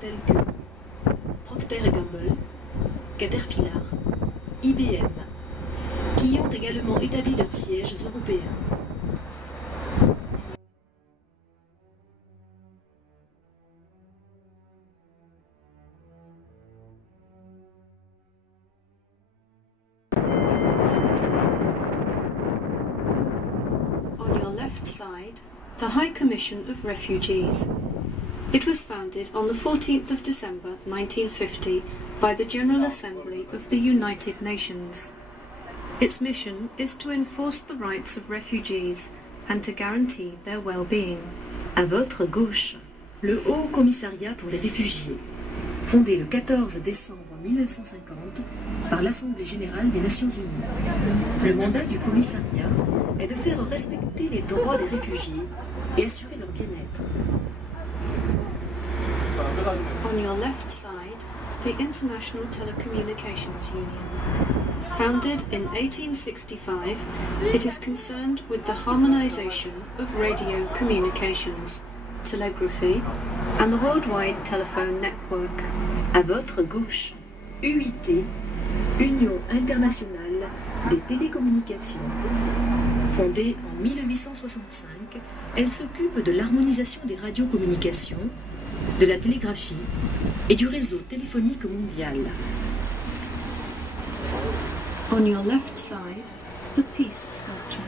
tels que Procter & Gamble, Caterpillar, IBM, qui ont également établi leurs sièges européens. On your left side, the High Commission of Refugees. It was founded on the 14th of December 1950 by the General Assembly of the United Nations. Its mission is to enforce the rights of refugees and to guarantee their well-being. À votre gauche, le Haut Commissariat pour les réfugiés, fondé le 14 décembre 1950 par l'Assemblée générale des Nations unies. Le mandat du commissariat est de faire respecter les droits des réfugiés et assurer leur bien-être. On your left side, the International Telecommunications Union. Founded in 1865, it is concerned with the harmonization of radio communications, telegraphy, and the worldwide telephone network. À votre gauche, UIT, Union internationale des télécommunications. Fondée en 1865, elle s'occupe de l'harmonisation des radiocommunications, de la télégraphie et du réseau téléphonique mondial. On your left side, the Peace sculpture.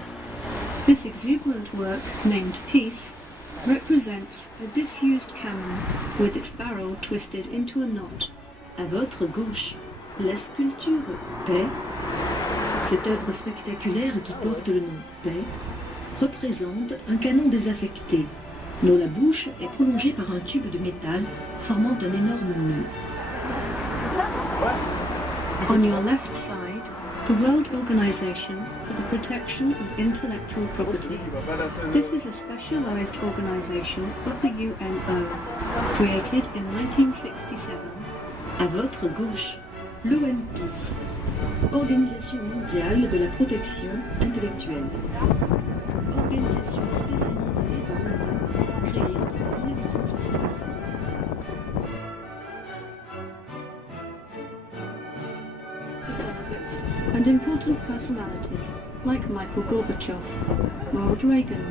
This exuberant work, named Peace, represents a disused cannon with its barrel twisted into a knot. À votre gauche, la sculpture Paix, cette œuvre spectaculaire qui porte le nom Paix, représente un canon désaffecté, dont la bouche est prolongée par un tube de métal formant un énorme nœud. On your left side, the World Organization for the Protection of Intellectual Property. This is a specialized organization of the UNO, created in 1967. À votre gauche, l'OMP, Organisation mondiale de la protection intellectuelle. Organisation spécialisée dans l'ONU, créée en 1967. And important personalities like Michael Gorbachev, Ronald Reagan,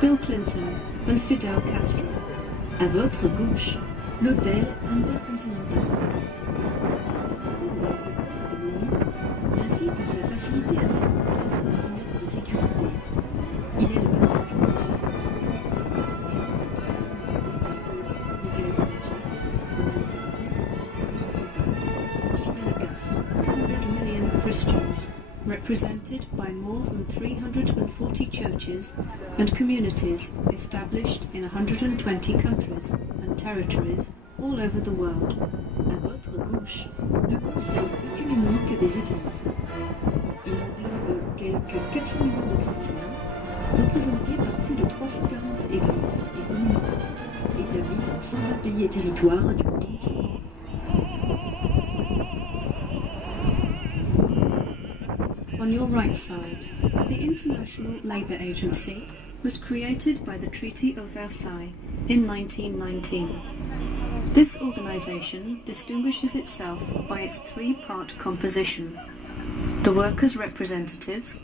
Bill Clinton and Fidel Castro. À votre gauche, l'hôtel intercontinental. Ainsi que sa facilité à mettre en place un périmètre de sécurité. Il est le passage Christians, represented by more than 340 churches and communities established in 120 countries and territories all over the world. À votre gauche, le Conseil œcuménique des Églises. Il englobe quelques 400 millions de chrétiens, représentés par plus de 340 églises et communautés, établies dans 120 pays et territoires du monde entier. On your right side, the International Labour Agency was created by the Treaty of Versailles in 1919. This organisation distinguishes itself by its three-part composition: the workers' representatives,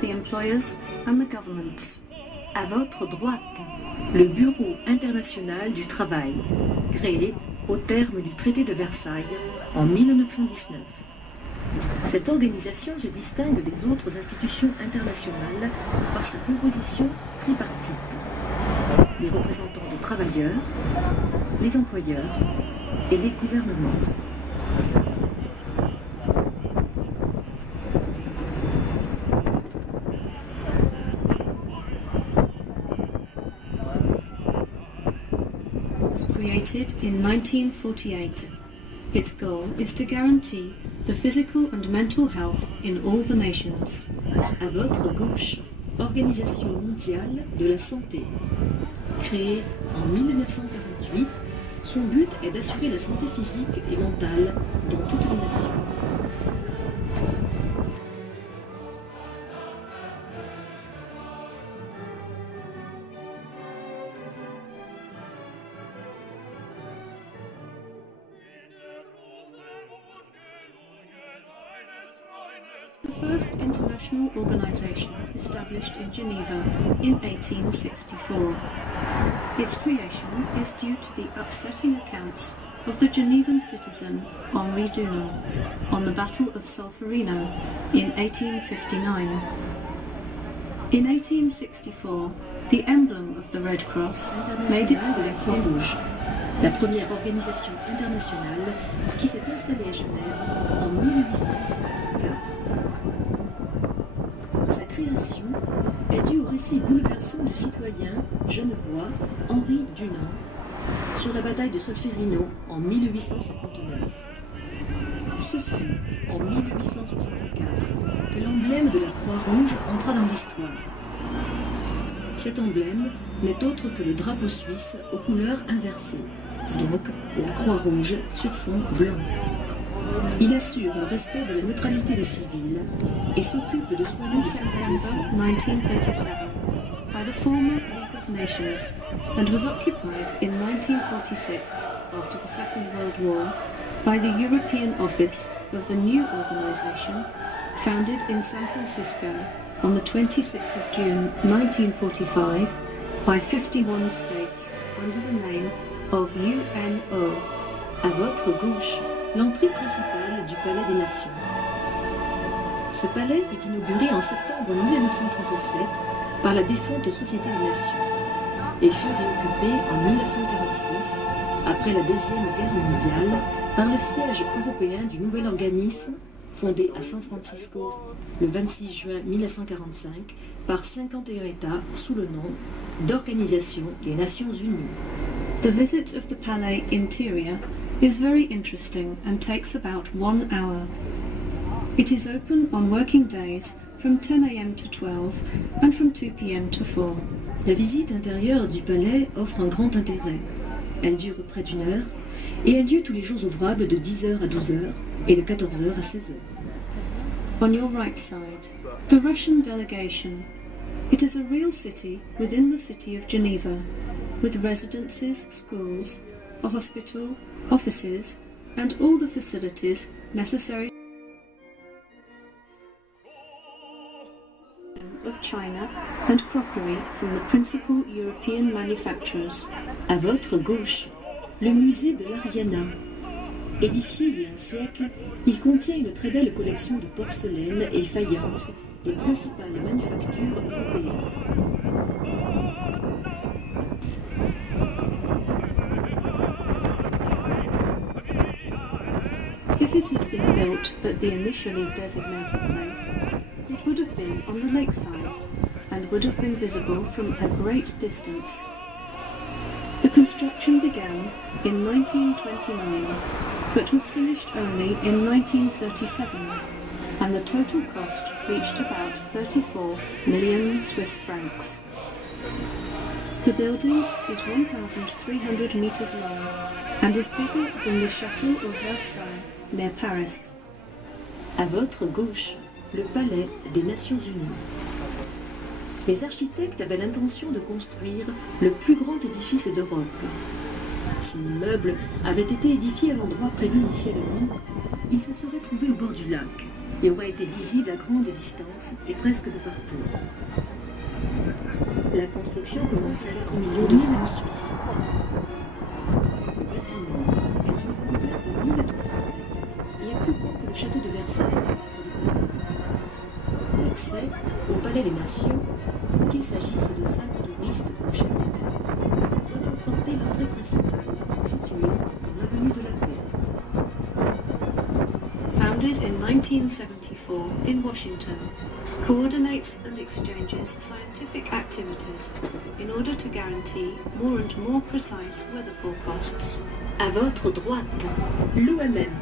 the employers and the governments. À votre droite, le Bureau international du travail, créé au terme du traité de Versailles en 1919. Cette organisation se distingue des autres institutions internationales par sa composition tripartite. Les représentants des travailleurs, les employeurs et les gouvernements. Was created in 1948. Its goal is to guarantee the physical and mental health in all the nations. À votre gauche, Organisation mondiale de la santé. Créée en 1948, son but est d'assurer la santé physique et mentale dans toutes les nations. first international organization established in Geneva in 1864. Its creation is due to the upsetting accounts of the Genevan citizen Henri Dunant on the Battle of Solferino in 1859. In 1864, the emblem of the Red Cross made its place in Rouge, la première organisation internationale qui s'est installée à Genève en 1864. Sa création est due au récit bouleversant du citoyen genevois Henri Dunant sur la bataille de Solferino en 1859. Ce fut en 1864 que l'emblème de la Croix-Rouge entra dans l'histoire. Cet emblème n'est autre que le drapeau suisse aux couleurs inversées, donc la Croix-Rouge sur fond blanc. Il assure le respect de la neutralité des civils et s'occupe de soigner les September 1937 by the former League of Nations and was occupied in 1946 after the Second World War by the European Office of the new organization founded in San Francisco on the 26th of June 1945 by 51 states under the name of UNO. À votre gauche, l'entrée principale du Palais des Nations. Ce palais fut inauguré en septembre 1937 par la défunte Société des Nations et fut réoccupé en 1946, après la Deuxième Guerre mondiale, par le siège européen du nouvel organisme, fondé à San Francisco le 26 juin 1945 par 51 États sous le nom d'Organisation des Nations Unies. The visit of the Palais interior is very interesting and takes about 1 hour. It is open on working days from 10 a.m. to 12 and from 2 p.m. to 4. La visite intérieure du palais offre un grand intérêt. Elle dure près d'1 heure et a lieu tous les jours ouvrables de 10h à 12h et de 14h à 16h. On your right side, the Russian delegation. It is a real city within the city of Geneva, with residences, schools, a hospital, offices, and all the facilities necessary of china and crockery from the principal European manufacturers. À votre gauche, le musée de l'Ariana. Édifié il y a un siècle, il contient une très belle collection de porcelaine et faïences des principales manufactures européennes. If it had been built at the initially designated place, it would have been on the lakeside and would have been visible from a great distance. The construction began in 1929, but was finished only in 1937, and the total cost reached about 34 million Swiss francs. The building is 1,300 meters long and is bigger than the Château of Versailles near Paris. À votre gauche, le Palais des Nations Unies. Les architectes avaient l'intention de construire le plus grand édifice d'Europe. Si l'immeuble avait été édifié à l'endroit prévu initialement, il se serait trouvé au bord du lac et aurait été visible à grande distance et presque de partout. La construction commençait à 3 millions de francs suisses. Le bâtiment est d'une hauteur de 1300 mètres et est plus grand que le château de Versailles. L'accès au Palais des Nations, qu'il s'agisse de simples touristes ou de chefs d'État, doit emprunter l'entrée principale, située dans l'avenue de la Paix. Founded in 1974 in Washington, coordinates and exchanges scientific activities in order to guarantee more and more precise weather forecasts. À votre droite, l'OMM,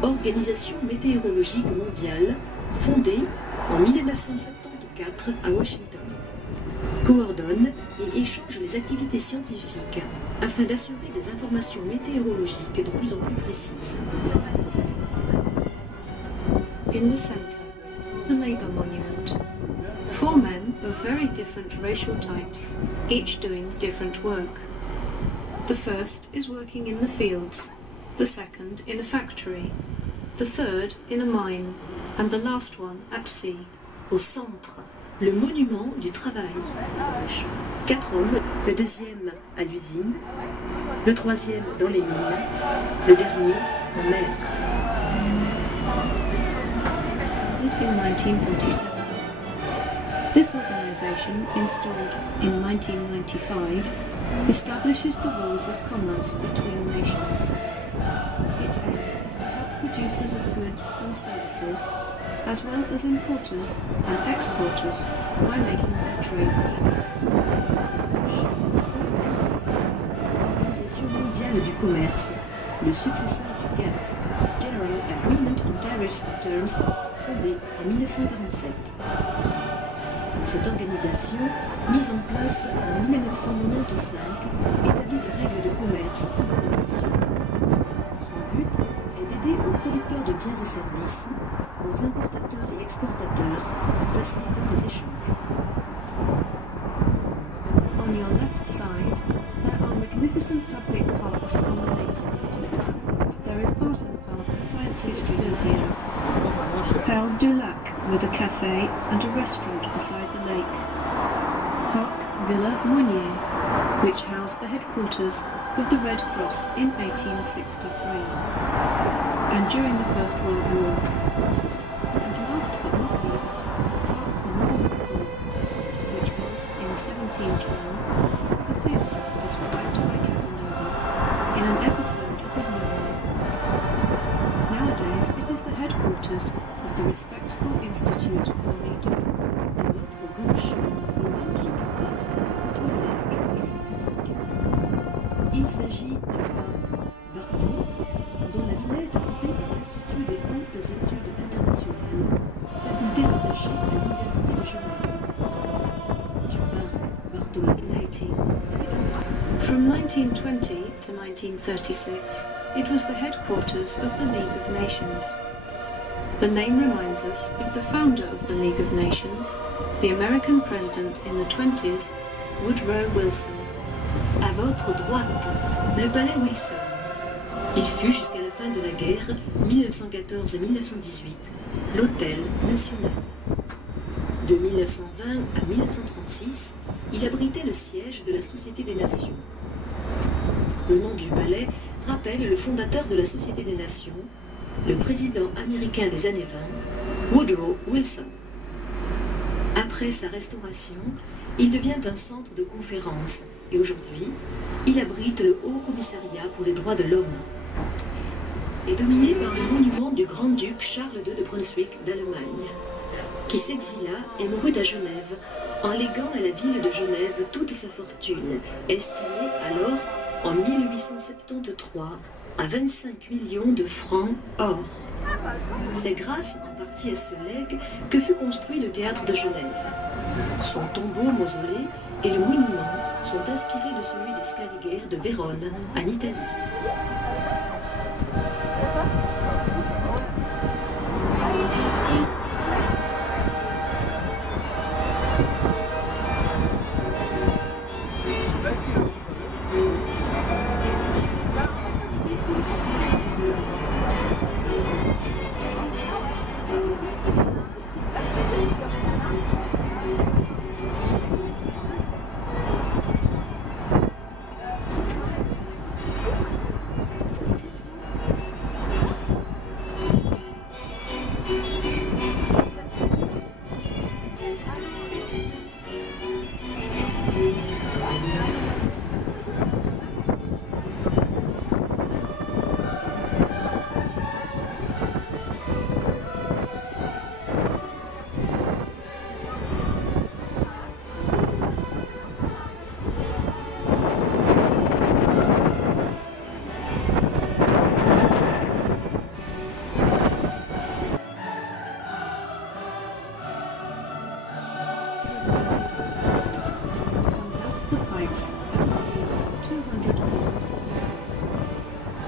Organisation météorologique mondiale, fondée en 1974 à Washington, coordonne et échange les activités scientifiques afin d'assurer des informations météorologiques de plus en plus précises. In the center, a labour monument. 4 men of very different racial types, each doing different work. The first is working in the fields, the second in a factory, the third in a mine, and the last one at sea. Au centre, le monument du travail. 4 hommes, le deuxième à l'usine, le troisième dans les mines, le dernier en mer. In 1947. This organization, installed in 1995, establishes the rules of commerce between nations. Its aim is to help producers of goods and services, as well as importers and exporters, by making their trade easier. L'Organisation mondiale du commerce, le successeur du GATT, General Agreement on Tariffs Terms, fondée en 1947. Cette organisation, mise en place en 1995, établit des règles de commerce internationales. Son but est d'aider aux producteurs de biens et services, aux importateurs et exportateurs, en facilitant les échanges. On your left side, there are magnificent public parks on the lakeside. There is Barton Park, a science history museum. Perle du Lac, with a cafe and a restaurant beside the lake. Parc Villa Monnier, which housed the headquarters of the Red Cross in 1863, and during the First World War. And last but not least, Parc Monnier, which was, in 1712, the theatre described by Casanova in an episode of his novel. Nowadays, it is the headquarters of the respectable Institute Henri II. À votre gauche, le magnifique parc côtoie le lac et son public. Il s'agit du parc Bateau, dont la villa est occupée par l'Institut des hautes études internationales, faculté rattachée à l'Université de Genève. Du parc Bartholomé. From 1920 to 1936, it was the headquarters of the League of Nations. The name reminds us of the founder of the League of Nations, the American president in the 20s, Woodrow Wilson. À votre droite, le palais Wilson. Il fut jusqu'à la fin de la guerre, 1914-1918, l'hôtel national. De 1920 à 1936, il abritait le siège de la Société des Nations. Le nom du palais rappelle le fondateur de la Société des Nations, le président américain des années 20, Woodrow Wilson. Après sa restauration, il devient un centre de conférences et aujourd'hui, il abrite le Haut Commissariat pour les droits de l'homme. Est dominé par le monument du grand-duc Charles II de Brunswick d'Allemagne, qui s'exila et mourut à Genève en léguant à la ville de Genève toute sa fortune, estimée alors en 1873 à 25 millions de francs or. C'est grâce en partie à ce legs que fut construit le théâtre de Genève. Son tombeau mausolée et le monument sont inspirés de celui des Scaligères de Vérone, en Italie.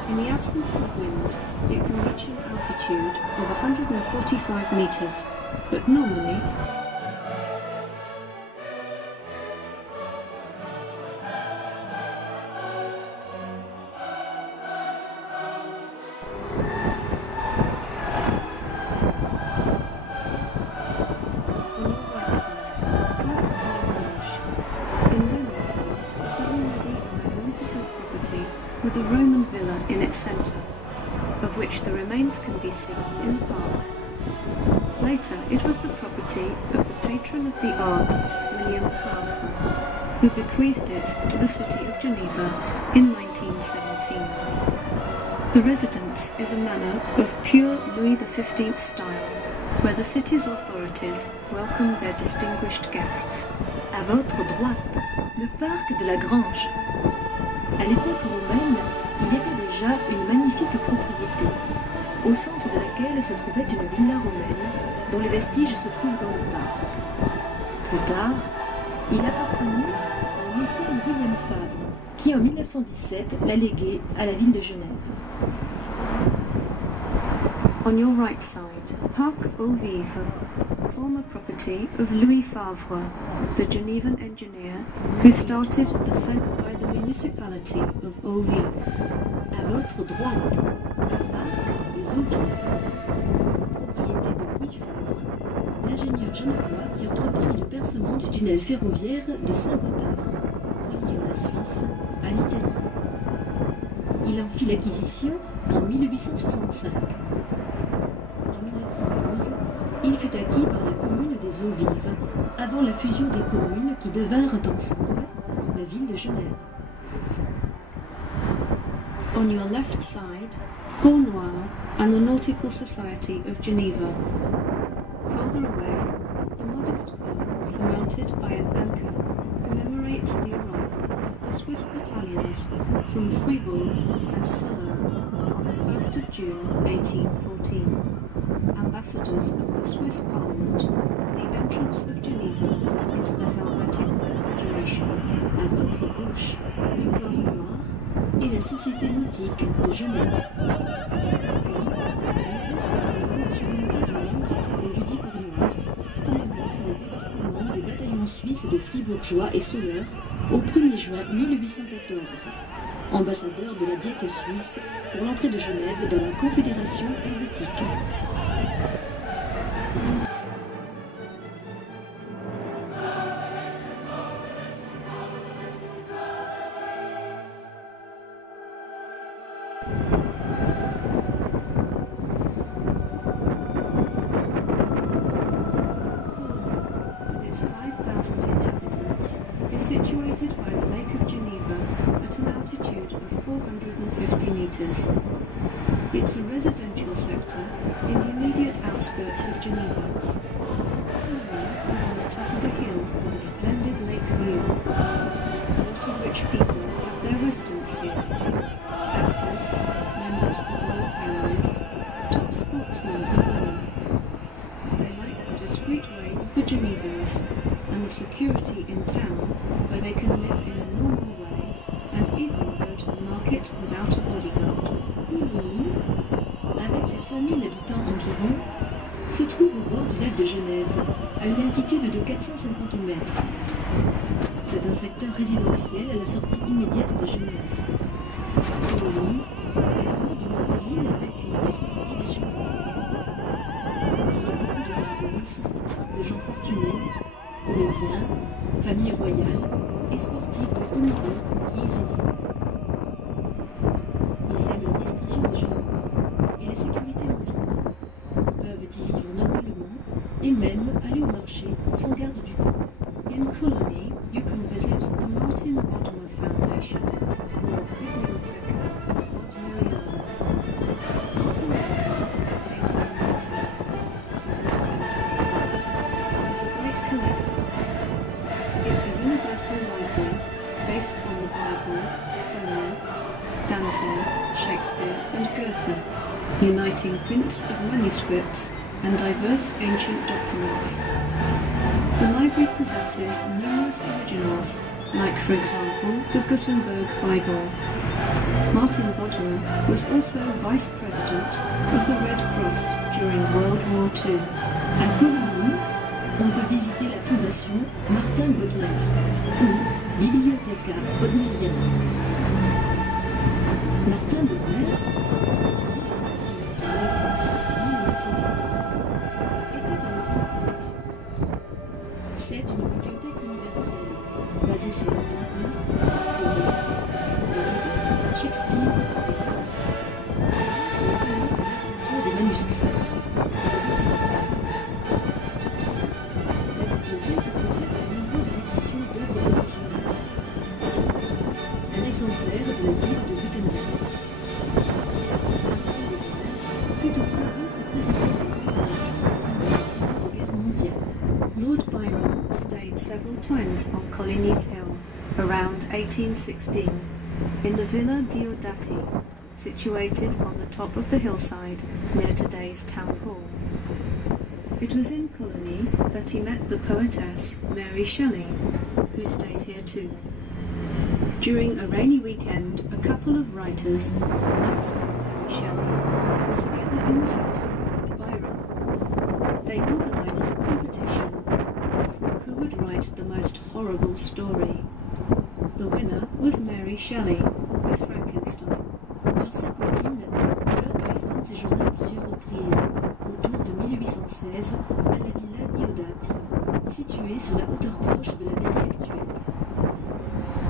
In the absence of wind, it can reach an altitude of 145 meters, but normally civic centre, of which the remains can be seen in the park. Later, it was the property of the patron of the arts, William Favre, who bequeathed it to the city of Geneva in 1917. The residence is a manor of pure Louis XV style, where the city's authorities welcome their distinguished guests. À votre droite, le parc de la Grange. À l'époque romaine, il y avait déjà une magnifique propriété, au centre de laquelle se trouvait une villa romaine, dont les vestiges se trouvent dans le parc. Plus tard, il appartenait à un mécène William Favre, qui en 1917 l'a légué à la ville de Genève. On your right side, Parc aux Vives, former property of Louis Favre, the Genevan engineer who started the centre by the municipality of Eaux-Vives. À votre droite, le parc des Eaux-Vives, propriété de Louis Favre, l'ingénieur genevois qui entreprit le percement du tunnel ferroviaire de Saint-Gothard, reliant la Suisse à l'Italie. Il en fit l'acquisition en 1865. En 1912, il fut acquis par la commune des Eaux-Vives, avant la fusion des communes qui devinrent ensemble la ville de Genève. On your left side, Port Noir and the Nautical Society of Geneva. Farther away, the modest column surmounted by an anchor commemorates the arrival of the Swiss battalions from Fribourg and Sologne on the 1st of June 1814, ambassadors of the Swiss Parliament for the entrance of Geneva into the Helvetic Confederation. À votre gauche, le port Noir et la Société nautique de Genève. Puis, la modeste colonne surmontée d'une ancre au lieu-dit port Noir commémore le débarquement des bataillons suisses de fribourgeois et sonneurs au 1er juin 1814, ambassadeur de la Diète suisse pour l'entrée de Genève dans la Confédération helvétique. Situated by the Lake of Geneva at an altitude of 450 meters. It's a residential sector in the immediate outskirts of Geneva. Cologny is on the top of a hill with a splendid lake view. A lot of rich people have their residence here. Actors, members of royal families, top sportsmen and women. They like the discreet way of the Genevans and the security in town, where they can live in a normal way and even go to the market without a bodyguard. Cologny, avec ses 5000 habitants environ, se trouve au bord du lac de Genève, à une altitude de 450 mètres. C'est un secteur résidentiel à la sortie immédiate de Genève. Cologny est en haut d'une colline avec une vue splendide sur le lac. Il y a beaucoup de résidences, de gens fortunés, comédiens, familles royales et sportifs de haut niveau qui y résident. Ils aiment la discrétion des Genevois et la sécurité en ville, peuvent y vivre normalement et même aller au marché sans garde du corps. In Cologny, you can visit the Martin Bodmer Foundation, or Bibliotheca Bodmeriana. Martin Bodmer, 1899 to 1970, was a great collector. It's a universal library based on the Bible, Homer, Dante, Shakespeare and Goethe, uniting prints of manuscripts and diverse ancient documents. The library possesses numerous originals, like for example the Gutenberg Bible. Martin Bodmer was also Vice President of the Red Cross during World War II. À Cologny, on peut visiter la fondation Martin Bodmer ou Bibliotheca Bodmeriana. Martin Bodmer, c'est une bibliothèque universelle basée sur la Bible, Homer, Shakespeare et Goethe. times on Coligny's Hill, around 1816, in the Villa Diodati, situated on the top of the hillside near today's town hall. It was in Cologny that he met the poetess Mary Shelley, who stayed here too. During a rainy weekend, a couple of writers, Masson and Mary Shelley, were together in the house of Lord Byron. They organised a competition of who would write the most horrible story. The winner was Mary Shelley with Frankenstein. Sur sa colline, Lord Byron séjourna à plusieurs reprises, autour de 1816, à la villa Diodati, située sur la hauteur proche de la mairie actuelle.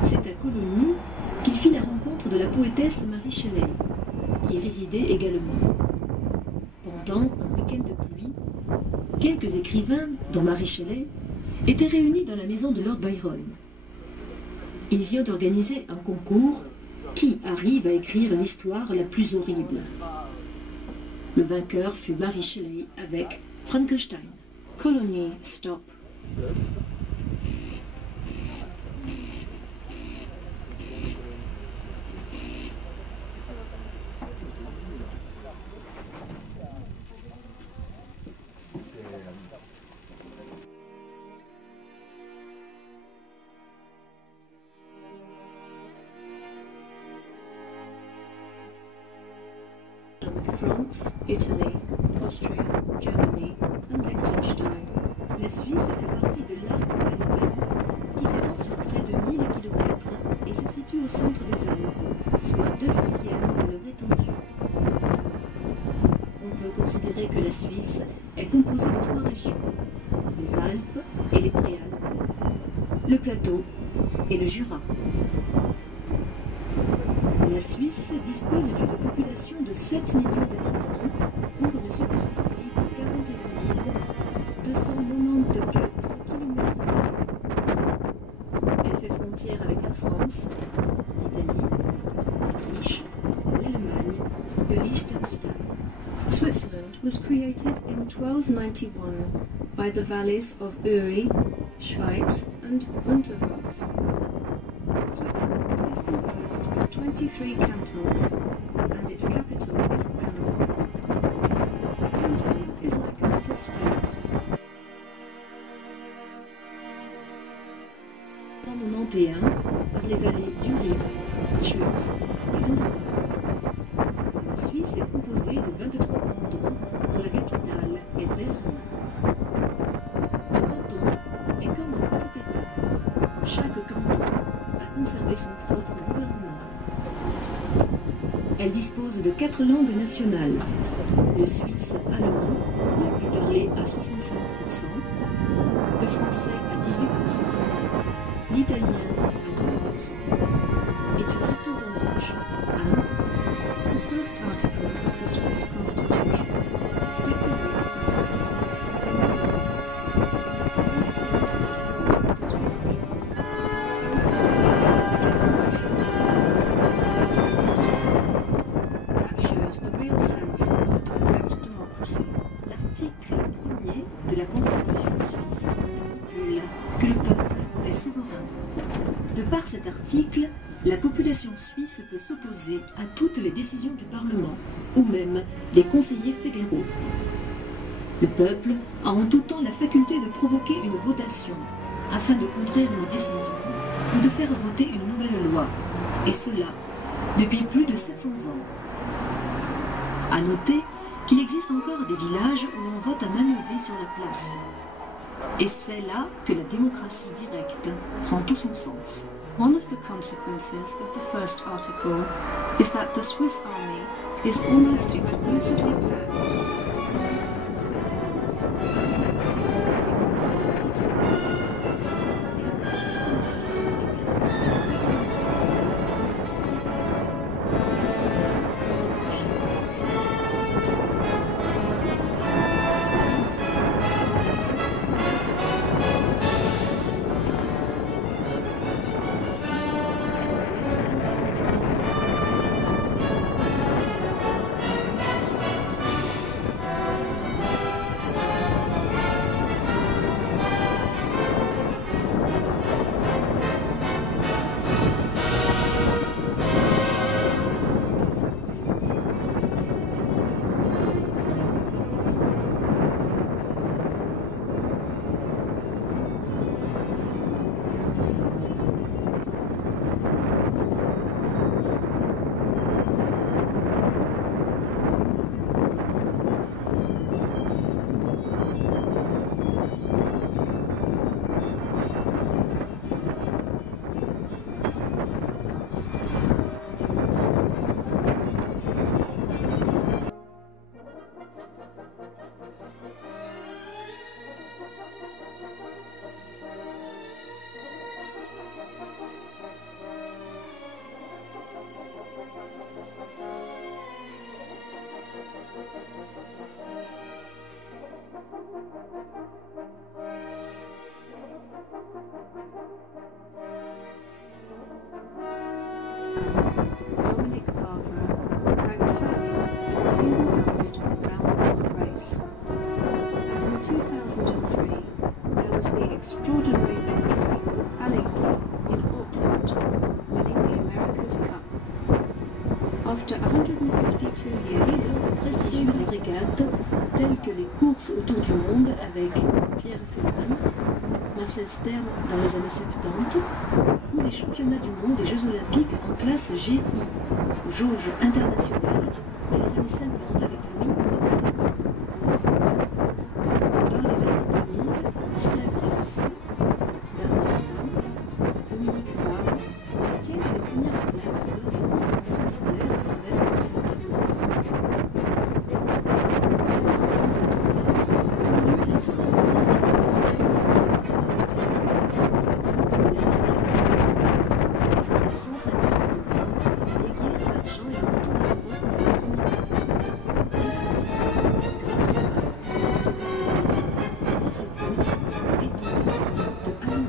C'est à Cologny qu'il fit la rencontre de la poétesse Mary Shelley, qui y résidait également. Pendant un week-end de pluie, quelques écrivains, dont Mary Shelley, étaient réunis dans la maison de Lord Byron. Ils y ont organisé un concours qui arrive à écrire l'histoire la plus horrible. Le vainqueur fut Mary Shelley avec Frankenstein. Cologny, stop. France, Italy, Austria, Germany and Liechtenstein. La Suisse fait partie de l'arc alpin qui s'étend sur près de 1000 km et se situe au centre des Alpes, soit 2/5 de leur étendue. On peut considérer que la Suisse est composée de 3 régions, les Alpes et les Préalpes, le plateau et le Jura. La Suisse dispose d'une population de 7 millions d'habitants pour une superficie de 41 294 km². Elle fait frontière avec la France, l'Italie, l'Autriche, l'Allemagne, le Liechtenstein. Switzerland was created in 1291 by the valleys of Uri, Schweiz and Unterwald. Switzerland is composed of 23 cantons, and its capital is Bern. A canton is like a little state. En 91, par les vallées d'Uri, Schweiz et Unterwald. La Suisse est composée de 23 cantons, dont la capitale est Bern. Le canton est comme un petit État. Chaque canton a conservé son propre gouvernement. Elle dispose de 4 langues nationales. Le suisse allemand, la plus parlée à 65%, le français à 18%, l'italien à 9% et du gréco-romanche à 1%. The first article of the Swiss Constitution stipulates that it is a sovereign union. This tells that the Swiss people that shows the real sense of direct democracy. L'article 1er de la Constitution suisse stipule que le peuple est souverain. De par cet article, la population suisse peut s'opposer à toutes les décisions du Parlement, ou même des conseillers fédéraux. Le peuple a en tout temps la faculté de provoquer une votation, afin de contraire une décision, ou de faire voter une nouvelle loi, et cela depuis plus de 700 ans. À noter qu'il existe encore des villages où l'on vote à main levée sur la place. Et c'est là que la démocratie directe prend tout son sens. One of the consequences of the first article is that the Swiss army is almost exclusively turned. organisation de prestigieuses régates telles que les courses autour du monde avec Pierre Feldman, Marcel Stern dans les années 70, ou les championnats du monde des Jeux Olympiques en classe GI, jauge internationale, dans les années 50 avec le minimum de vitesse. Dans les années 2000, Steve Réussi, Bernard Stam, Dominique Varre tiennent les premières places lors des courses en solitaire à travers les océans du monde. Cette première tournée connut l'extraordinaire après 152 ans, les guerres d'argent et de retour à l'Europe pour la première fois. Mais aussi, grâce à l'histoire et ce petit et tout de Anne.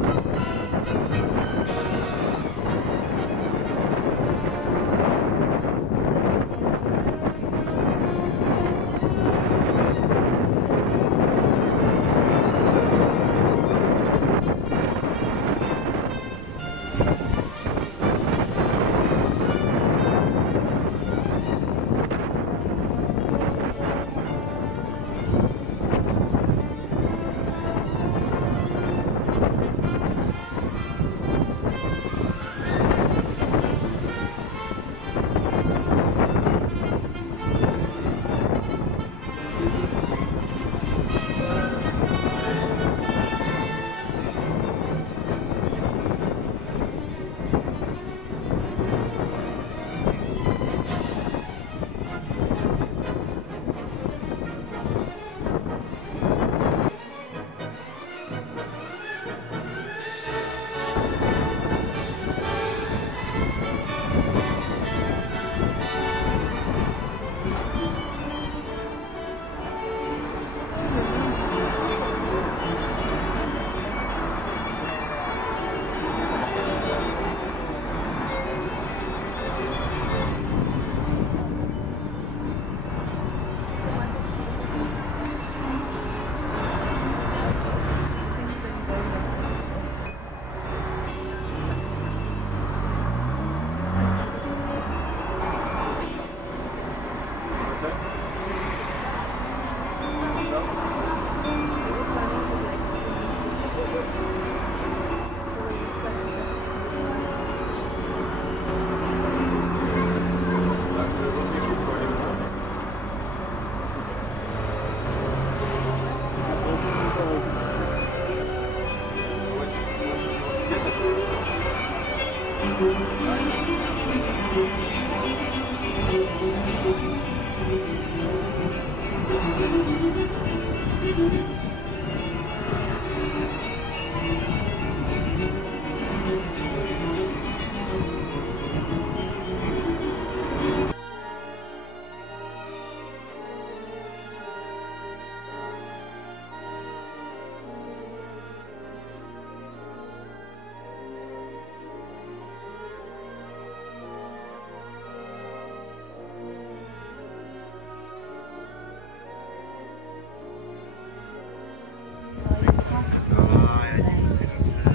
Inside the half of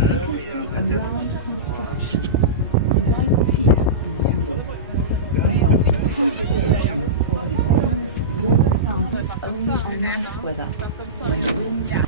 you can see a round construction. It might be water fountains only on nice weather, when the winds are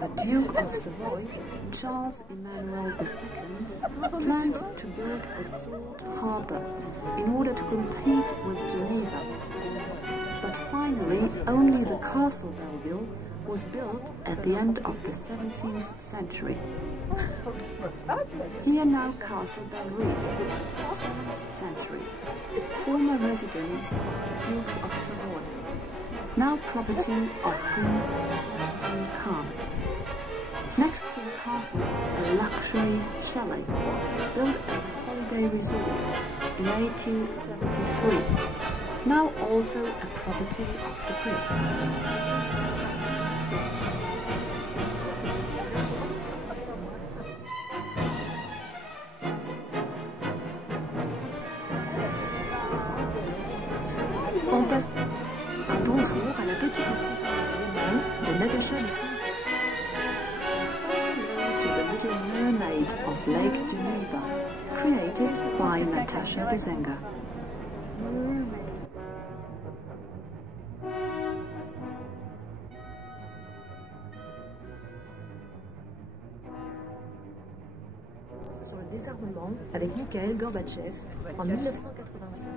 the Duke of Savoy, Charles Emmanuel II, planned to build a salt harbour in order to compete with Geneva. Actually, only the castle Belleville was built at the end of the 17th century. Here now Castle Bellerive, 7th century, former residence of the Dukes of Savoy, now property of Prince Sultan Khan. Next to the castle, a luxury chalet, built as a holiday resort in 1873, now also a property of the prince. On passe un bonjour à la petite citadelle de Natasha de Saint. The Little Mermaid of Lake Geneva, created by Natasha de Zenga. Ce sont le désarmement avec Mikhail Gorbatchev en 1985.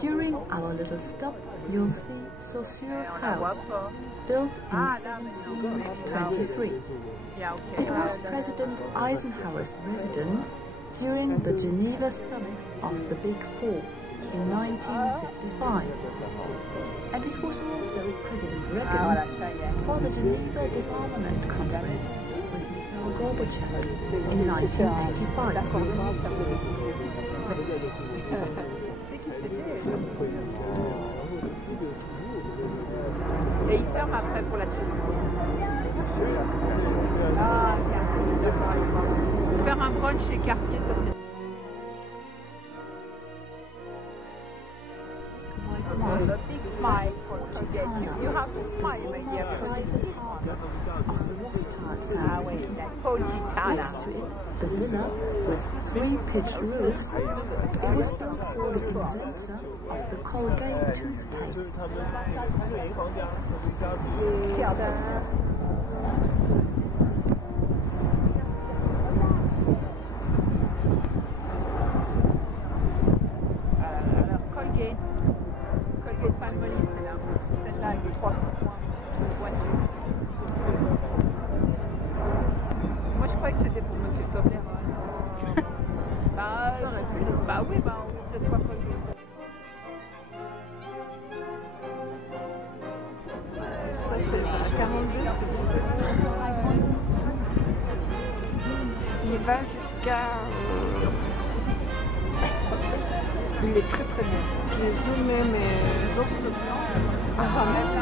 During our little stop, you'll see Saussure House, built in 1723. It was President Eisenhower's residence during the Geneva summit of the Big Four in 1955. And it was also President Reagan's for the Geneva Disarmament Conference with Mikhail Gorbachev in 1985. Et il ferme après pour la cérémonie. Ah, d'accord. Faire un brunch chez Quartier, ça c'est... Was a big smile for Cologny. You have to smile when you have private harbour of the Rothschild family. Next to it, the villa with 3 pitched roofs. It was built for the inventor of the Colgate toothpaste. Celle-là, avec les 3 points de voiture. Moi, je croyais que c'était pour Monsieur Tobler. Bah oui, bah on se soit connu. Ça, c'est à 42, c'est bon. Il va jusqu'à... Il est très très bien. J'ai zoomé mes ours blancs. Enfin, même là.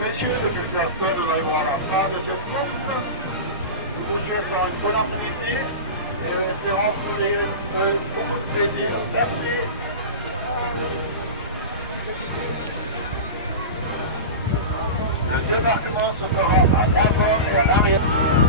Messieurs, depuis le instant, nous arrivons à la fin de cette course. Nous vous souhaitons une bonne après-midi et espérons que vous ayez beaucoup de plaisir. Merci. Le débarquement se fera à l'avant et à l'arrière.